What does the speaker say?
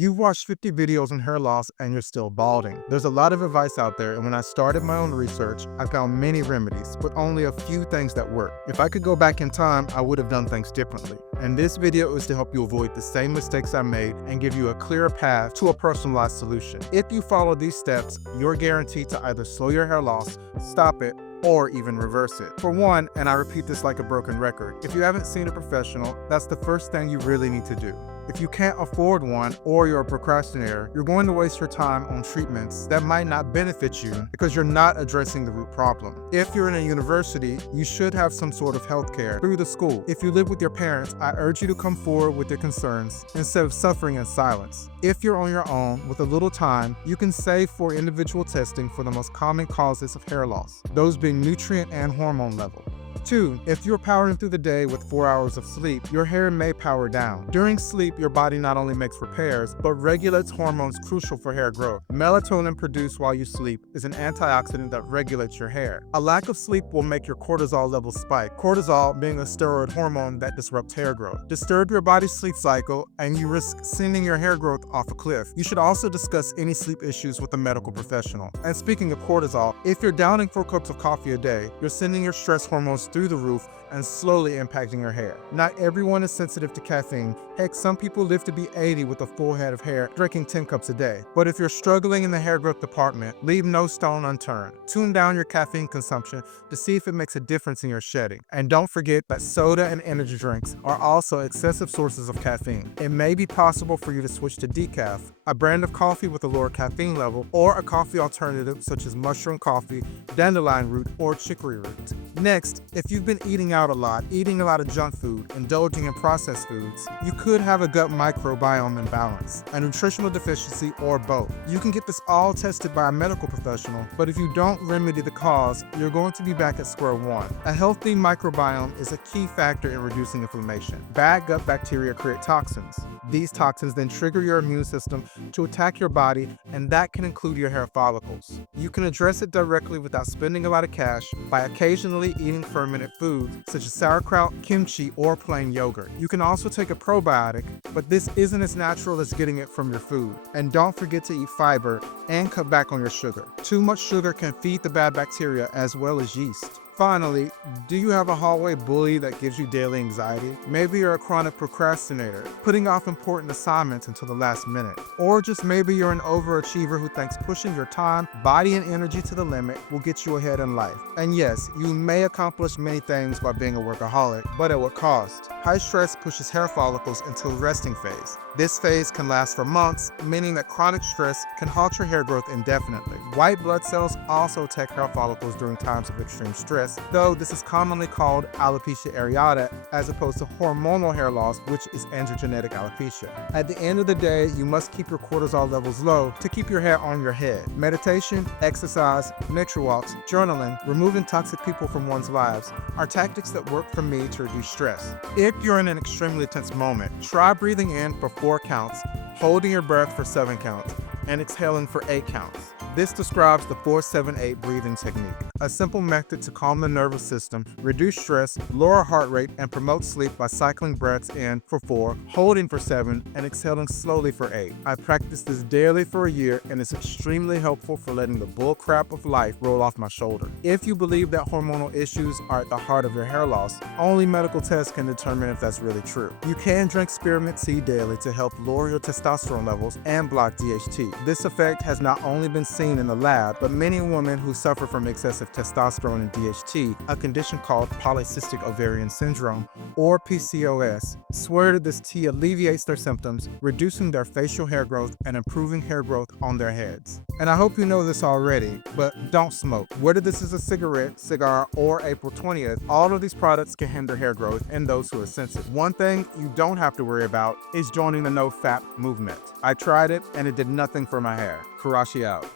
You've watched 50 videos on hair loss and you're still balding. There's a lot of advice out there, and when I started my own research, I found many remedies, but only a few things that work. If I could go back in time, I would have done things differently. And this video is to help you avoid the same mistakes I made and give you a clearer path to a personalized solution. If you follow these steps, you're guaranteed to either slow your hair loss, stop it, or even reverse it. For one, and I repeat this like a broken record, if you haven't seen a professional, that's the first thing you really need to do. If you can't afford one or you're a procrastinator, you're going to waste your time on treatments that might not benefit you because you're not addressing the root problem. If you're in a university, you should have some sort of health care through the school. If you live with your parents, I urge you to come forward with your concerns instead of suffering in silence. If you're on your own with a little time, you can save for individual testing for the most common causes of hair loss, those being nutrient and hormone level. 2. If you're powering through the day with 4 hours of sleep, your hair may power down. During sleep, your body not only makes repairs, but regulates hormones crucial for hair growth. Melatonin produced while you sleep is an antioxidant that regulates your hair. A lack of sleep will make your cortisol levels spike, cortisol being a steroid hormone that disrupts hair growth. Disturb your body's sleep cycle, and you risk sending your hair growth off a cliff. You should also discuss any sleep issues with a medical professional. And speaking of cortisol, if you're downing 4 cups of coffee a day, you're sending your stress hormones through the roof and slowly impacting your hair. Not everyone is sensitive to caffeine. Heck, some people live to be 80 with a full head of hair, drinking 10 cups a day. But if you're struggling in the hair growth department, leave no stone unturned. Tune down your caffeine consumption to see if it makes a difference in your shedding. And don't forget that soda and energy drinks are also excessive sources of caffeine. It may be possible for you to switch to decaf, a brand of coffee with a lower caffeine level, or a coffee alternative such as mushroom coffee, dandelion root, or chicory root. Next, if you've been eating out a lot, eating a lot of junk food, indulging in processed foods, you could have a gut microbiome imbalance, a nutritional deficiency, or both. You can get this all tested by a medical professional, but if you don't remedy the cause, you're going to be back at square one. A healthy microbiome is a key factor in reducing inflammation. Bad gut bacteria create toxins. These toxins then trigger your immune system to attack your body, and that can include your hair follicles. You can address it directly without spending a lot of cash by occasionally eating fermented foods such as sauerkraut, kimchi, or plain yogurt. You can also take a probiotic, but this isn't as natural as getting it from your food. And don't forget to eat fiber and cut back on your sugar. Too much sugar can feed the bad bacteria as well as yeast. Finally, do you have a hallway bully that gives you daily anxiety? Maybe you're a chronic procrastinator, putting off important assignments until the last minute. Or just maybe you're an overachiever who thinks pushing your time, body, and energy to the limit will get you ahead in life. And yes, you may accomplish many things by being a workaholic, but at what cost? High stress pushes hair follicles into a resting phase. This phase can last for months, meaning that chronic stress can halt your hair growth indefinitely. White blood cells also attack hair follicles during times of extreme stress, though this is commonly called alopecia areata as opposed to hormonal hair loss, which is androgenetic alopecia. At the end of the day, you must keep your cortisol levels low to keep your hair on your head. Meditation, exercise, nature walks, journaling, removing toxic people from one's lives are tactics that work for me to reduce stress. If you're in an extremely tense moment, try breathing in for 4 counts, holding your breath for 7 counts, and exhaling for 8 counts. This describes the 4-7-8 breathing technique, a simple method to calm the nervous system, reduce stress, lower heart rate, and promote sleep by cycling breaths in for 4, holding for 7, and exhaling slowly for 8. I practiced this daily for a year, and it's extremely helpful for letting the bullcrap of life roll off my shoulder. If you believe that hormonal issues are at the heart of your hair loss, only medical tests can determine if that's really true. You can drink spearmint tea daily to help lower your testosterone levels and block DHT. This effect has not only been seen in the lab, but many women who suffer from excessive testosterone and DHT, a condition called polycystic ovarian syndrome, or PCOS, swear that this tea alleviates their symptoms, reducing their facial hair growth and improving hair growth on their heads. And I hope you know this already, but don't smoke. Whether this is a cigarette, cigar, or April 20th, all of these products can hinder hair growth in those who are sensitive. One thing you don't have to worry about is joining the no-fap movement. I tried it and it did nothing for my hair. Karashi out.